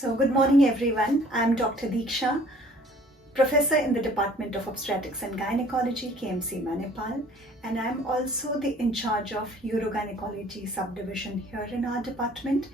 So good morning everyone. I'm Dr. Deeksha, Professor in the Department of Obstetrics and Gynecology, KMC Manipal, and I'm also the in charge of Urogynecology subdivision here in our department.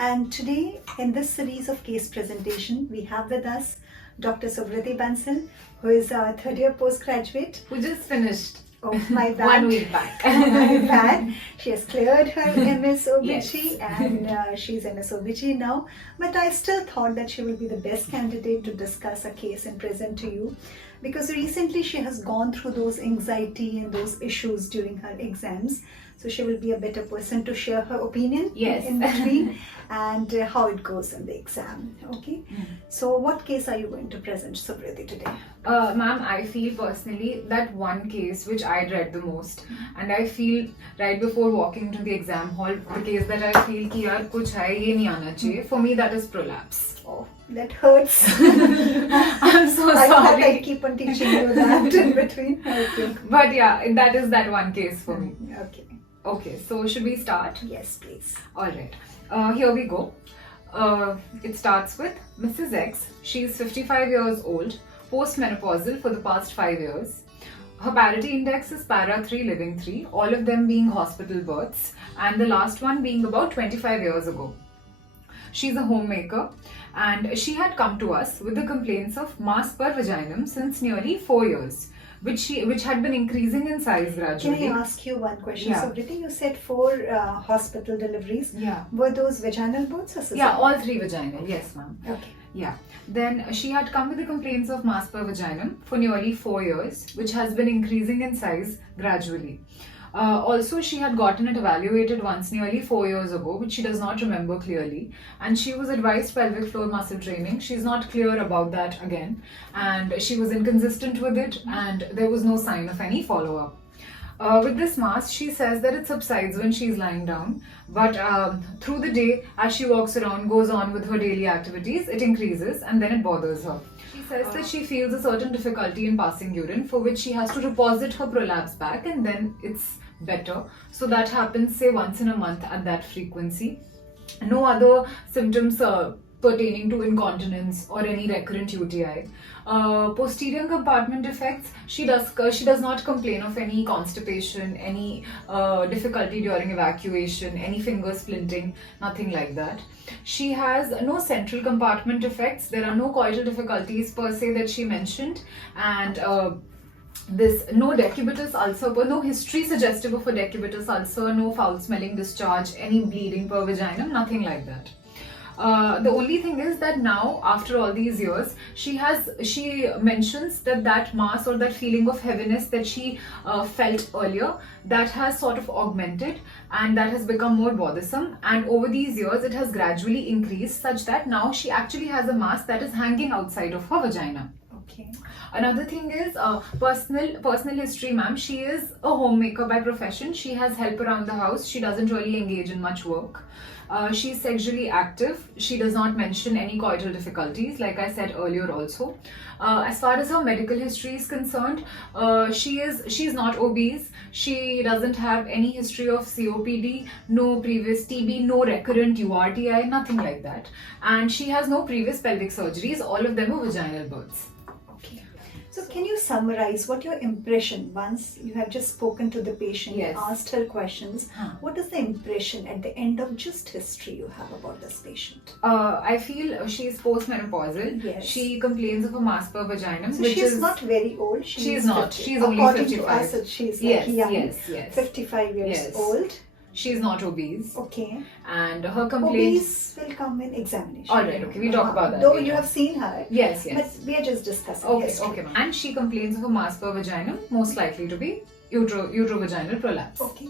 And today in this series of case presentation, we have with us Dr. Suvrati Bansal, who is a third year postgraduate. Who just finished. Oh, my bad. 1 week back. My bad. She has cleared her MS OBG Yes. and she's MS OBG now. But I still thought that she will be the best candidate to discuss a case and present to you, because recently she has gone through those anxiety and those issues during her exams. So she will be a better person to share her opinion Yes. in between and how it goes in the exam. Okay. So what case are you going to present, Suvrati, today? Ma'am, I feel personally that one case which I dread the most, and I feel right before walking to the exam hall, the case that I feel कि यार कुछ है ये नहीं आना चाहिए. For me, that is prolapse. Oh, that hurts. I'm so I thought sorry. I'd keep on teaching you that in between. Okay. But yeah, that is that one case for me. Okay. Okay, so should we start? Yes, please. Alright, here we go. It starts with Mrs. X. She's 55 years old, postmenopausal for the past 5 years. Her parity index is para 3, living 3, all of them being hospital births, and the last one being about 25 years ago. She's a homemaker, and she had come to us with the complaints of mass per vaginum since nearly 4 years, which had been increasing in size gradually. Can I ask you one question? Yeah. So, Briti, you said 4 hospital deliveries. Yeah. Were those vaginal births or cesarean? Yeah, all 3 vaginal. Yes, ma'am. Okay. Yeah. Then she had come with the complaints of mass per vaginum for nearly 4 years, which has been increasing in size gradually. Also, she had gotten it evaluated once nearly 4 years ago, which she does not remember clearly. And she was advised pelvic floor muscle training. She's not clear about that again. And she was inconsistent with it, and there was no sign of any follow-up. With this mass, she says that it subsides when she's lying down, but through the day, as she walks around, goes on with her daily activities, it increases and then it bothers her. She says that she feels a certain difficulty in passing urine, for which she has to deposit her prolapse back, and then it's better. So that happens, say, once in a month at that frequency. No other symptoms pertaining to incontinence or any recurrent UTI. Posterior compartment effects, she does not complain of any constipation, any difficulty during evacuation, any finger splinting, nothing like that. She has no central compartment effects. There are no coital difficulties per se that she mentioned, and this no decubitus ulcer, no history suggestive of a decubitus ulcer, no foul smelling discharge, any bleeding per vaginum, nothing like that. The only thing is that now, after all these years, she mentions that mass or that feeling of heaviness that she felt earlier, that has sort of augmented and that has become more bothersome, and over these years it has gradually increased such that now she actually has a mass that is hanging outside of her vagina. Okay. Another thing is personal history, ma'am. She is a homemaker by profession. She has help around the house. She doesn't really engage in much work. She's sexually active. She does not mention any coital difficulties, like I said earlier also. As far as her medical history is concerned, she's not obese. She doesn't have any history of COPD, no previous TB, no recurrent URTI, nothing like that. And she has no previous pelvic surgeries. All of them are vaginal births. So can you summarize what your impression, once you have just spoken to the patient, Yes. asked her questions, what is the impression at the end of just history you have about this patient? I feel she's postmenopausal. Yes. She complains of a mass per vaginum, So which she's is not very old. She's not. 50. She's only According 55. to us, she's yes, like young, yes. 55 years Yes. old. She's not obese. Okay. And her complaints. Obese will come in examination. Alright, okay, we'll talk about that Though later. you have seen her. Yes. But we are just discussing Okay, history. okay, ma'am. And she complains of a mass per vaginum, most likely to be uterovaginal prolapse. Okay.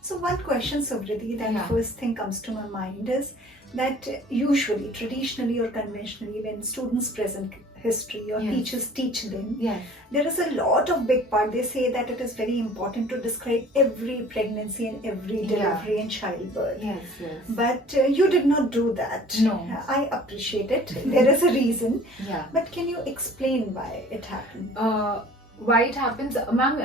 So one question, Suvrati, that Yeah. first thing comes to my mind is that usually, traditionally or conventionally, when students present history or Yes. teachers teach them, Yes. there is a lot of big part. They say that it is very important to describe every pregnancy and every delivery and childbirth. Yes. But you did not do that. No. I appreciate it. There is a reason. Yeah. But can you explain why it happened? Why it happens, ma'am,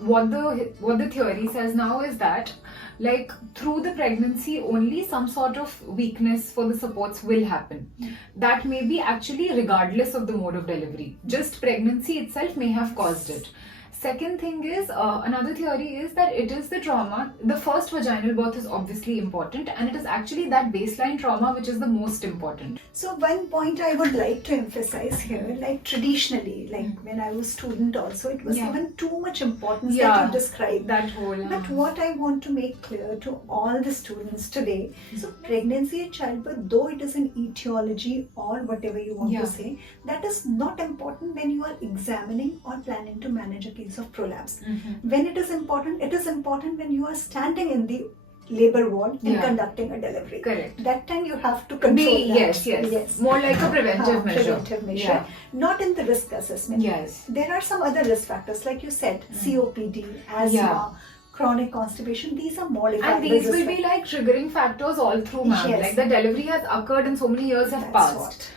what the theory says now is that, like, through the pregnancy only some sort of weakness for the supports will happen. That may be actually regardless of the mode of delivery. Just pregnancy itself may have caused it. Second thing is, another theory is that it is the trauma. The first vaginal birth is obviously important, and it is actually that baseline trauma which is the most important. So one point I would like to emphasize here, like traditionally, like when I was student also, it was given too much importance that you described. That whole. But what I want to make clear to all the students today, so pregnancy and childbirth, though it is an etiology or whatever you want to say, that is not important when you are examining or planning to manage a case of prolapse. When it is important when you are standing in the labor ward and conducting a delivery. Correct. That time you have to control that. Yes. More like a preventive measure. Not in the risk assessment. Yes. There are some other risk factors, like you said, COPD, asthma, chronic constipation. These are modifiable. And these will be like triggering factors all through, ma'am. Like the delivery has occurred and so many years have passed.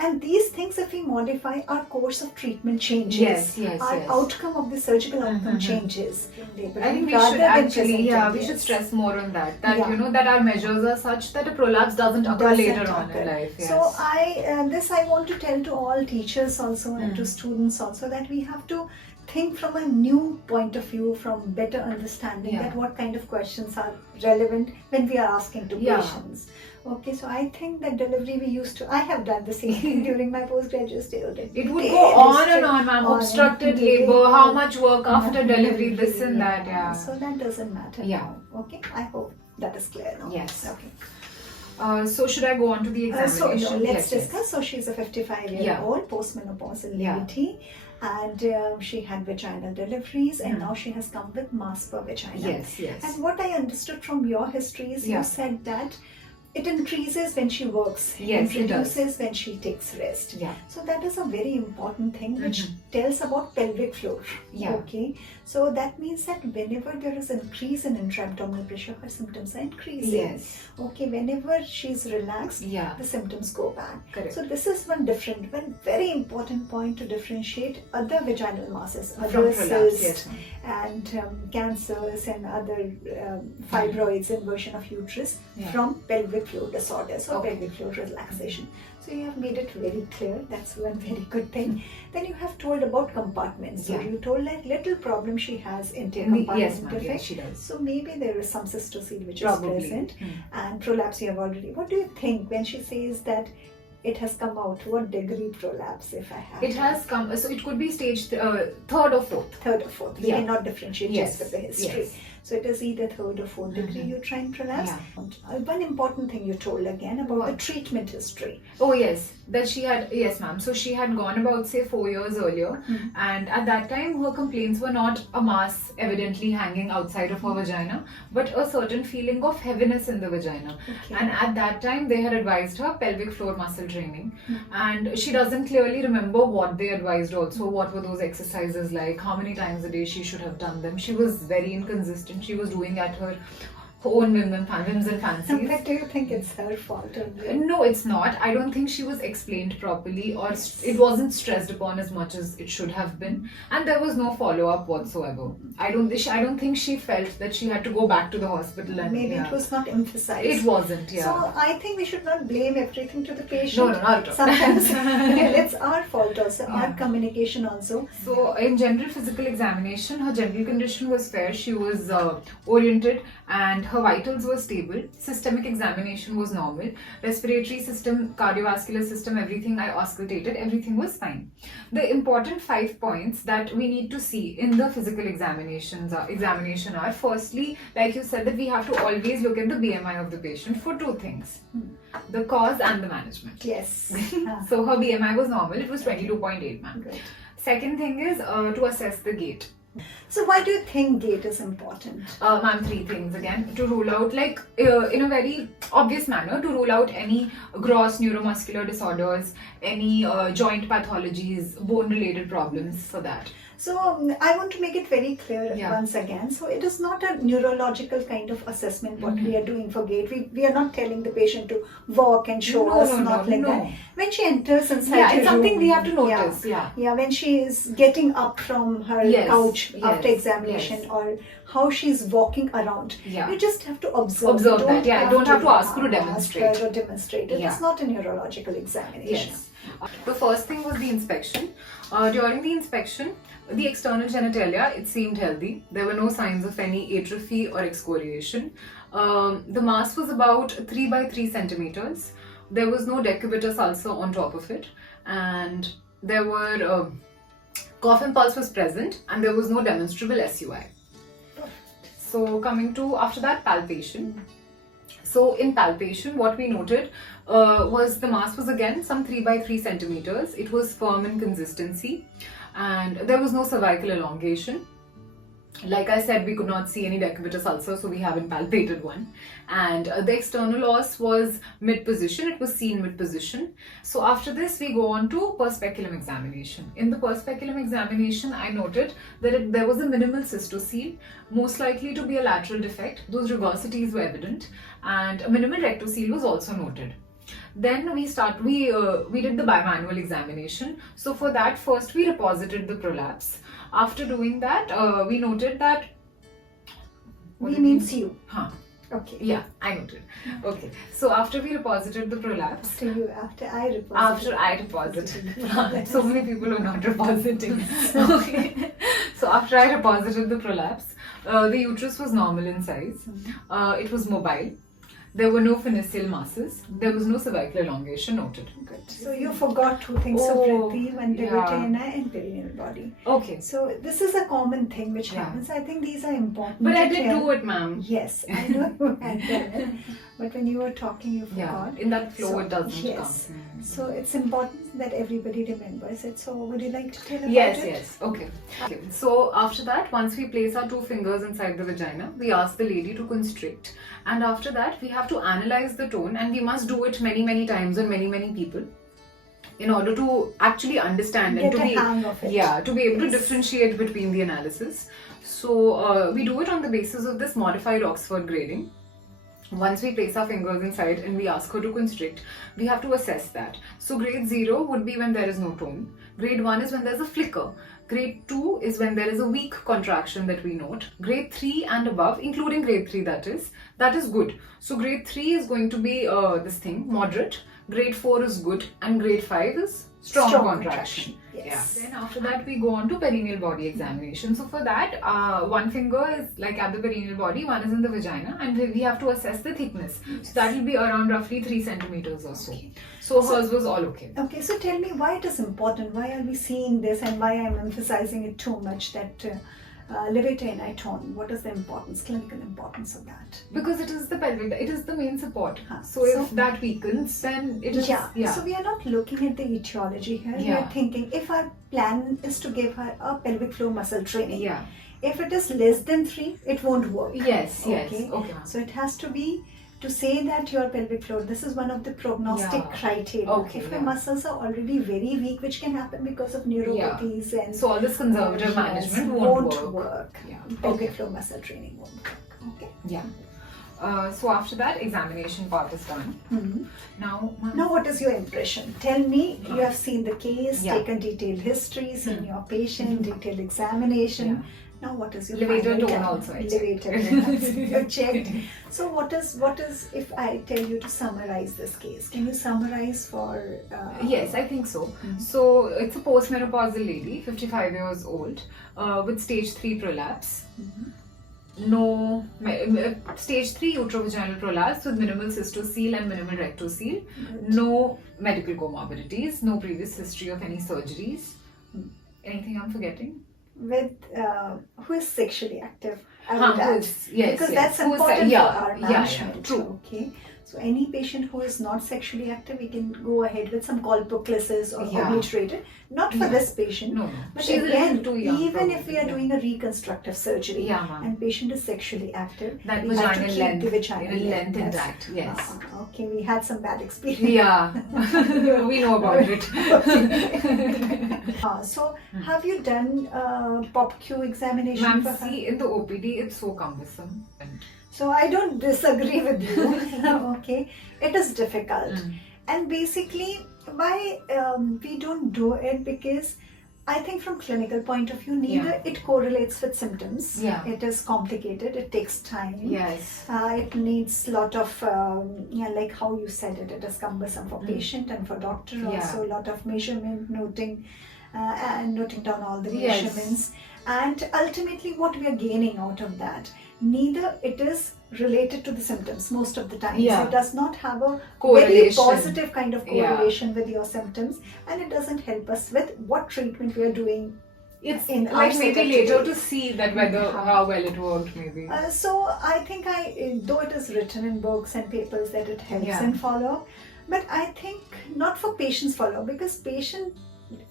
And these things, if we modify, our course of treatment changes. Our outcome of the surgical outcome changes. I think we should actually, we should stress more on that. That you know that our measures are such that a prolapse doesn't occur later on in life. So I want to tell to all teachers also and to students also that we have to think from a new point of view, from better understanding that what kind of questions are relevant when we are asking to patients. Okay, so I think that delivery I have done the same thing during my postgraduate study. It would go on and on, ma'am. Obstructed labor, how much work after delivery, this and that, So that doesn't matter now. Okay, I hope that is clear now. Yes. Okay. So should I go on to the examination? Let's discuss. So she's a 55-year-old postmenopausal lady, and she had vaginal deliveries, and now she has come with mass per vagina. Yes. And what I understood from your history is you said that it increases when she works, it reduces when she takes rest. So that is a very important thing which tells about pelvic floor. Okay, so that means that whenever there is an increase in intra-abdominal pressure, her symptoms are increasing. Okay, whenever she's relaxed, the symptoms go back. So this is one very important point to differentiate other vaginal masses, other cells and cancers and other fibroids, inversion of uterus from pelvic floor disorders or pelvic floor relaxation. So you have made it very clear. That's one very good thing. Then you have told about compartments. So you told that little problem she has intercompartment defect. She does. So maybe there is some cystocyst which is present. And prolapse you have already. What do you think when she says that it has come out? What degree prolapse, if I have? It has come, so it could be stage third or fourth. Third or fourth. We cannot differentiate just with the history. So it is either third or fourth degree uterine prolapse. One important thing you told again about the treatment history. Oh yes, that she had, yes ma'am. So she had gone about say 4 years earlier, and at that time her complaints were not a mass evidently hanging outside of her vagina, but a certain feeling of heaviness in the vagina. And at that time they had advised her pelvic floor muscle training, and she doesn't clearly remember what they advised also, what were those exercises like, how many times a day she should have done them. She was very inconsistent. She was doing at her own whims and fancies. But do you think it's her fault? No, it's not. I don't think she was explained properly, or it wasn't stressed upon as much as it should have been, and there was no follow-up whatsoever. I don't think she felt that she had to go back to the hospital, and maybe it was not emphasized. It wasn't. So I think we should not blame everything to the patient. No, not at all. Sometimes it's our fault also, our communication also. So in general physical examination, her general condition was fair. She was oriented, and her vitals were stable. Systemic examination was normal. Respiratory system, cardiovascular system, everything I auscultated, everything was fine. The important 5 points that we need to see in the physical examination are, firstly, like you said, that we have to always look at the BMI of the patient for 2 things. The cause and the management. Yes. So her BMI was normal. It was 22.8, ma'am. Second thing is to assess the gait. So why do you think gait is important? Ma'am, 3 things again. To rule out, like in a very obvious manner, to rule out any gross neuromuscular disorders, any joint pathologies, bone related problems, for that. So I want to make it very clear once again. So it is not a neurological kind of assessment what we are doing for gait. We are not telling the patient to walk and show us, not like that. when she enters inside Yeah, her it's something room, we have to notice. Yeah. when she is getting up from her Yes, couch yes, after examination, yes. or how she's walking around. Yeah. You just have to observe. Observe You that, yeah. Don't have to ask her to ask demonstrate. her to demonstrate. It Yeah. is not a neurological examination. Yes. The first thing was the inspection. During the inspection, the external genitalia, it seemed healthy. There were no signs of any atrophy or excoriation. The mass was about 3 by 3 centimeters. There was no decubitus ulcer on top of it, and there were cough and pulse was present, and there was no demonstrable SUI. So coming to after that, palpation. So in palpation, what we noted was the mass was again some 3 by 3 centimeters. It was firm in consistency, and there was no cervical elongation. Like I said, we could not see any decubitus ulcer, so we haven't palpated one. And the external os was mid position. It was seen mid position. So after this, we go on to speculum examination. In the speculum examination, I noted that there was a minimal cystocele, most likely to be a lateral defect. Those rugosities were evident, and a minimal rectocele was also noted. Then we did the bimanual examination. So for that, first we reposited the prolapse. After doing that, we noted that. We means you. Huh. Okay. Yeah, I noted. Okay. So after we reposited the prolapse. After I reposited. After I reposited. So many people are not repositing. Okay. So after I reposited the prolapse, the uterus was normal in size. It was mobile. There were no finicial masses. There was no cervical elongation noted. Good. So you forgot two things, Suvrati, vagina and perineal body. Okay. So this is a common thing which happens. I think these are important. But I did do it, ma'am. Yes, I know you had done it. But when you were talking, you forgot. Yeah, in that flow it doesn't yes. come. So it's important that everybody remembers it. So would you like to tell about it? Yes. Okay. So after that, once we place our 2 fingers inside the vagina, we ask the lady to constrict. And after that, we have to analyze the tone, and we must do it many times on many people in order to actually understand and to be hang of it. Yeah, to be able to differentiate between the analysis. So we do it on the basis of this modified Oxford grading. Once we place our fingers inside and we ask her to constrict, we have to assess that. So grade 0 would be when there is no tone. Grade 1 is when there's a flicker. Grade 2 is when there is a weak contraction that we note. Grade 3 and above, including grade 3 that is good. So grade 3 is going to be moderate. Grade 4 is good, and grade 5 is strong contraction. Yes. Yeah. Then after that we go on to perineal body examination. So for that, one finger is like at the perineal body, one is in the vagina, and we have to assess the thickness. Yes. So that will be around roughly 3 centimeters or so. Okay. So hers was all okay. Okay, so tell me why it is important. Why are we seeing this, and why I'm emphasizing it too much, that levator and tone? What is the importance, clinical importance of that? Because it is the pelvic, it is the main support. So if that weakens, then it is. Yeah. So we are not looking at the etiology here. We are thinking if our plan is to give her a pelvic floor muscle training. Yeah. If it is less than 3, it won't work. Yes. Okay. So it has to be to say that your pelvic floor, this is one of the prognostic criteria. Okay, if your muscles are already very weak, which can happen because of neuropathies and so all this conservative management won't work. Pelvic floor muscle training won't work. Okay. Yeah. So after that, examination part is done. Now what is your impression? Tell me, you have seen the case, taken detailed history, seen your patient, detailed examination. Now what is your levator tone also? You checked. So what is if I tell you to summarize this case? Can you summarize for? Yes, I think so. So it's a postmenopausal lady, 55 years old, with stage 3 prolapse. No stage 3 uterovaginal prolapse with minimal cystocele and minimal rectocele. No medical comorbidities. No previous history of any surgeries. Anything I'm forgetting? With who is sexually active? I would add. Yes, because that's important for our management. True. Okay. So any patient who is not sexually active, we can go ahead with some colpocyclisis or obliterated. Not for this patient. No. But again, even if we are doing a reconstructive surgery and patient is sexually active, that we have to keep length, the vaginal length intact. Yes. Okay, we had some bad experience. Yeah. We know about it. So have you done POPQ examination? Ma'am, see, in the OPD it's so cumbersome. So I don't disagree with you. Okay, it is difficult. And basically Why we don't do it? Because I think from clinical point of view, neither it correlates with symptoms. Yeah. It is complicated. It takes time. Yes. It needs lot of, like how you said it, it is cumbersome for patient and for doctor also. A lot of measurement, noting, and noting down all the measurements. And ultimately what we are gaining out of that, neither it is related to the symptoms most of the time. It does not have a very positive kind of correlation with your symptoms, and it doesn't help us with what treatment we are doing. It's like maybe later to see that whether how well it worked maybe. So I think though it is written in books and papers that it helps in follow, but I think not for patients follow, because patient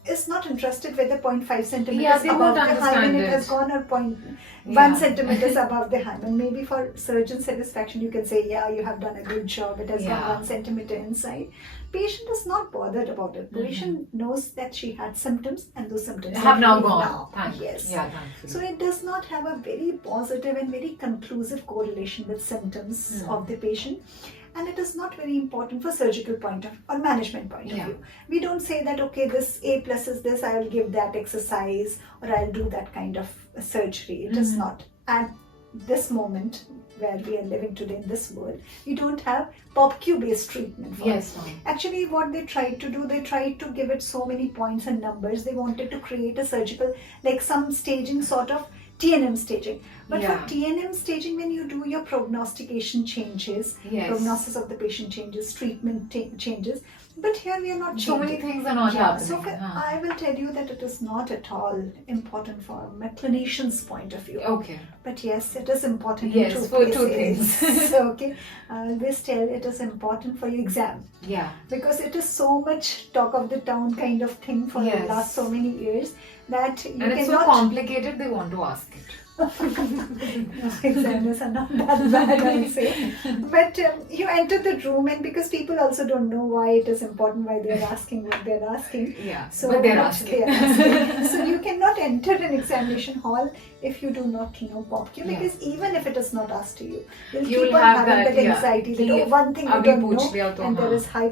is not interested whether 0.5 centimeters above the hymen it has gone, or 0.1 centimeters above the hymen. Maybe for surgeon satisfaction you can say, yeah, you have done a good job, it has gone 1 centimeter inside. Patient is not bothered about it. Patient knows that she had symptoms, and those symptoms have now gone. Yes. Yeah, so it does not have a very positive and very conclusive correlation with symptoms of the patient. And it is not very important for surgical point of or management point of view. We don't say that, okay, this A plus is this, I will give that exercise, or I'll do that kind of surgery. It is not. At this moment where we are living today in this world, we don't have POBQ based treatment for it. Actually what they tried to do, they tried to give it so many points and numbers. They wanted to create a surgical, like some staging sort of TNM staging. But for TNM staging, when you do your prognostication changes, prognosis of the patient changes, treatment changes, but here we are not changing. So many things are not happening. So I will tell you that it is not at all important from a clinician's point of view. Okay. But yes, it is important in for two things. Okay. I always tell it is important for your exam. Yeah. Because it is so much talk of the town kind of thing for the last so many years that you and it's so complicated they want to ask it. Examiners are not that bad, I say. But you enter the room, and because people also don't know why it is important, why they're asking what they're asking. So but they're asking. So you cannot enter an examination hall if you do not know POBQ, because even if it is not asked to you, you'll keep on having that anxiety that one thing you don't know, and there is high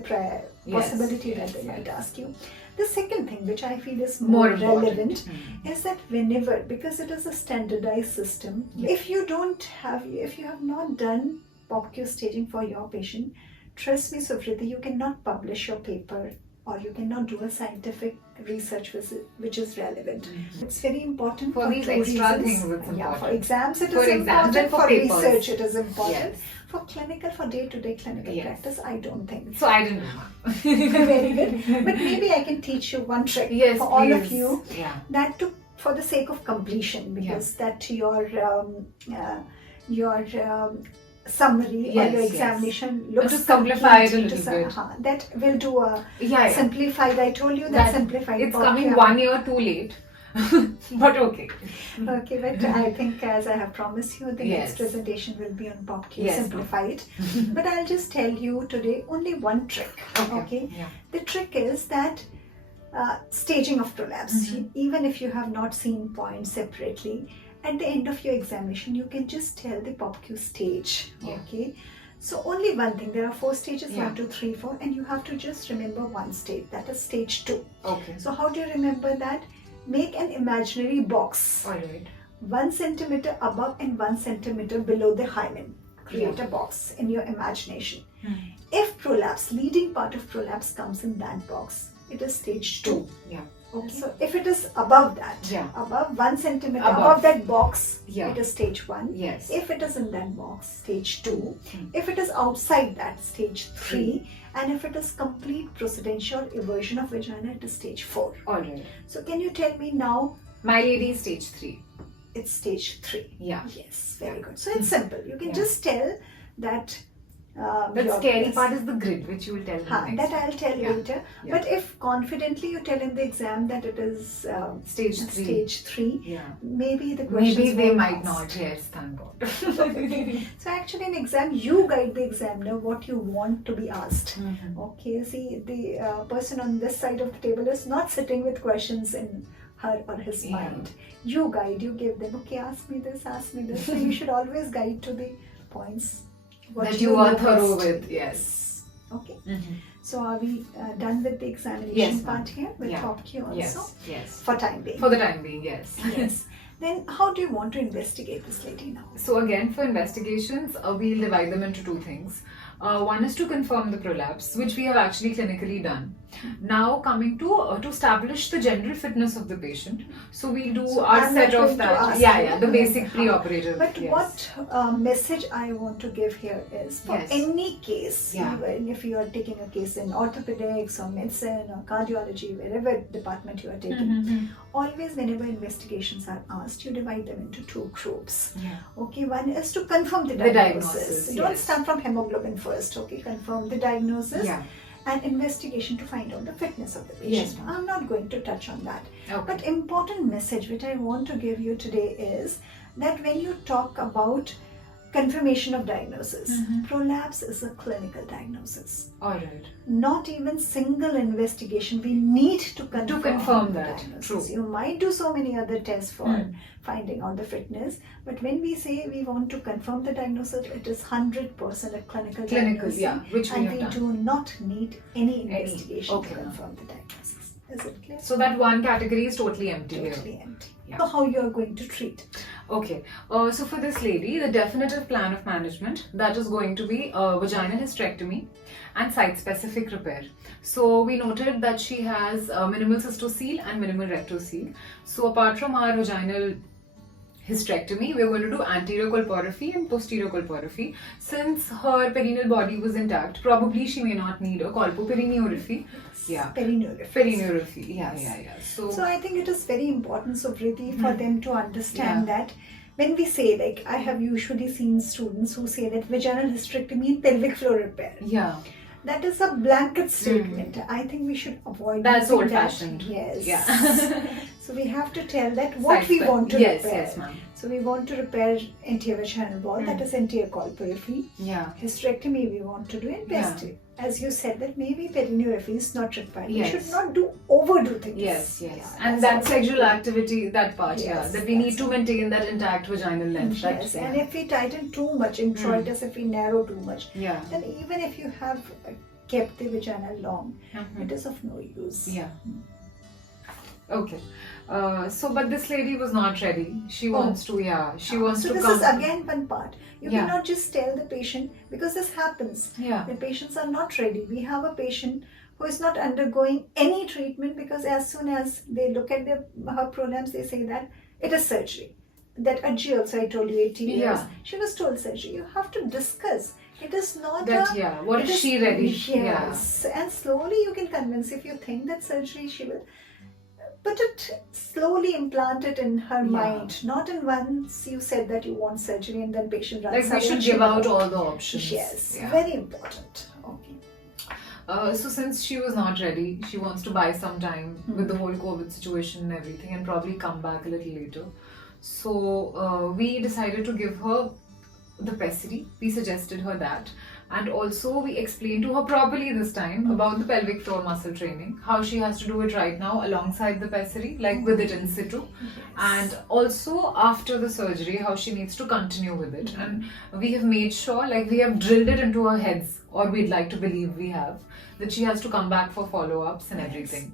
possibility that they might ask you. The second thing which I feel is more relevant is that whenever, because it is a standardized system, if you have not done POBQ staging for your patient, trust me, Suvrati, you cannot publish your paper, or you cannot do a scientific research which is relevant. It's very important for these extra things. It's important. For exams it is important, for research it is important. For clinical, for day-to-day clinical practice, I don't think. So I didn't know. Very good. But maybe I can teach you one trick for all of you. That for the sake of completion, because that your summary or your examination looks to simplify it a little bit. That will do a simplified. I told you that simplified. It's coming 1 year too late. But okay. Okay, but I think as I have promised you, the next presentation will be on POBQ simplified. But I'll just tell you today only one trick. Okay. The trick is that staging of prolapse. Even if you have not seen points separately, at the end of your examination, you can just tell the POBQ stage. Okay. So only one thing. There are 4 stages, 1, 2, 3, 4, and you have to just remember one stage. That is stage 2. Okay. So how do you remember that? Make an imaginary box. Alright. 1 centimeter above and 1 centimeter below the hymen. Create a box in your imagination. If prolapse, leading part of prolapse comes in that box, it is stage 2. Okay. So if it is above that, above 1 centimeter above that box, it is stage 1. If it is in that box, stage 2. If it is outside that, stage 3. And if it is complete procedential eversion of vagina, it is stage 4. Alright. So can you tell me now? My lady is stage 3. It's stage 3. Yes, very good. So it's simple. You can just tell that. The scary part is the grid, which you will tell me next. That I'll tell later. But if confidently you tell in the exam that it is stage 3, maybe the questions maybe they might not. Yes, thank God. So actually in exam, you guide the examiner what you want to be asked. Okay, see, the person on this side of the table is not sitting with questions in her or his mind. You guide, you give them, okay, ask me this. So you should always guide to the points. That you are thorough with, yes. Okay. So are we done with the examination Yes, part here with Yeah. POPQ also? Yes, yes. For time being. For the time being, yes. Yes. Then how do you want to investigate this lady now? So again, for investigations, we'll divide them into two things. One is to confirm the prolapse, which we have actually clinically done. Now coming to establish the general fitness of the patient. So we'll do So our I'm set not of going to that. ask Yeah, you. the basic pre-operative. But yes. what message I want to give here is for Yes. any case, Yeah. even if you are taking a case in orthopedics or medicine or cardiology, wherever department you are taking, Mhm. always whenever investigations are asked, you divide them into two groups. Yeah. Okay, one is to confirm the The diagnosis. diagnosis, Don't yes. start from hemoglobin first, okay? Confirm the diagnosis Yeah. and investigation to find out the fitness of the patient. Yes, ma'am. I'm not going to touch on that. Okay. But important message which I want to give you today is that when you talk about confirmation of diagnosis, Mhm. prolapse is a clinical diagnosis. All right. Not even single investigation. We need to confirm the that. diagnosis. True. You might do so many other tests for Mm. finding out the fitness, but when we say we want to confirm the diagnosis, it is 100% a clinical diagnosis. Yeah, which we And have we done. do not need any investigation Okay. to confirm the diagnosis. Is it clear? So that one category is totally empty here. Totally empty. Yeah. So how you are going to treat it? Okay, so for this lady, the definitive plan of management, that is going to be vaginal hysterectomy and site-specific repair. So we noted that she has minimal cystocele and minimal rectocele. So apart from our vaginal hysterectomy, we're going to do anterior colporrhaphy and posterior colporrhaphy. Since her perineal body was intact, probably she may not need a colpoperineorrhaphy. Yeah. Perineuraphy. Perineorrhaphy, yeah. So I think it is very important, Suvrati, for them to understand that when we say, like I have usually seen students who say that vaginal hysterectomy and pelvic floor repair. Yeah. That is a blanket statement. I think we should avoid That's using old-fashioned. that. Yes. Yeah. So we have to tell that what we want to yes, repair. Yes, ma'am. So we want to repair anterior vaginal wall, that is anterior colporrhaphy. Yeah. Hysterectomy we want to do in Yeah. breast. As you said that maybe perineuraphy is not required. Yes. We should not overdo things. Yes. Yeah, And that's that sexual activity, that part, Yes, that we need that's to maintain that intact vaginal length. Yes, and if we tighten too much introitus, if we narrow too much, yeah. then even if you have kept the vagina long, Mhm. it is of no use. Yeah. Okay. But this lady was not ready. She wants to, she wants So to this come. is again one part. You Yeah. cannot just tell the patient, because this happens. Yeah. The patients are not ready. We have a patient who is not undergoing any treatment because as soon as they look at her prolapse, they say that it is surgery. That Ajji also, I told you 80 years, Yeah. she was told surgery. You have to discuss. It is not That, what it is she ready? Yes. And slowly you can convince, if you think that surgery, she will. But it slowly implant it in her mind. Not in once you said that you want surgery and then patient runs Like we away should and she give out will- all the options. Yes, Yeah. very important. Okay. So since she was not ready, she wants to buy some time with the whole COVID situation and everything and probably come back a little later. So we decided to give her the pessary. We suggested her that. And also we explained to her properly this time about the pelvic floor muscle training, how she has to do it right now alongside the pessary, like with it in situ. And also after the surgery, how she needs to continue with it. And we have made sure, like we have drilled it into her heads, or we'd like to believe we have, that she has to come back for follow-ups and everything.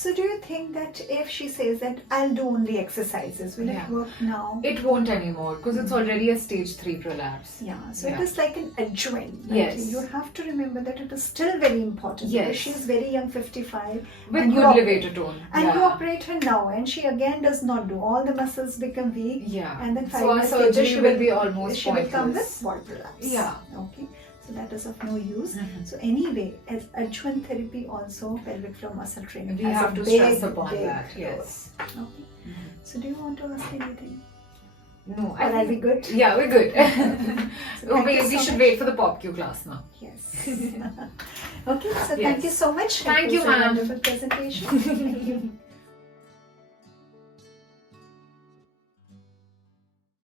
So do you think that if she says that I'll do only exercises, will it work now? It won't anymore because it's already a stage 3 prolapse. Yeah, so it is like an adjoint. Yes. You have to remember that it is still very important. Yes. Because she is very young, 55. With and good you levator tone. And you operate her now and she again does not do. All the muscles become weak. Yeah. And then 5 So our years later surgery she will be almost she will come with pointless. wall prolapse. Yeah. Okay. So that is of no use. Mhm. So anyway, as adjuvant therapy also, pelvic floor muscle training We has have a to big, stress upon big that. role. Yes. Okay. So do you want to ask anything? No, Or are we good? Yeah, we're good. So thank you we so should much. wait for the POPQ class now. Yes. Okay, so Yes. thank you so much. Thank It you, was a ma'am. wonderful presentation. Thank you.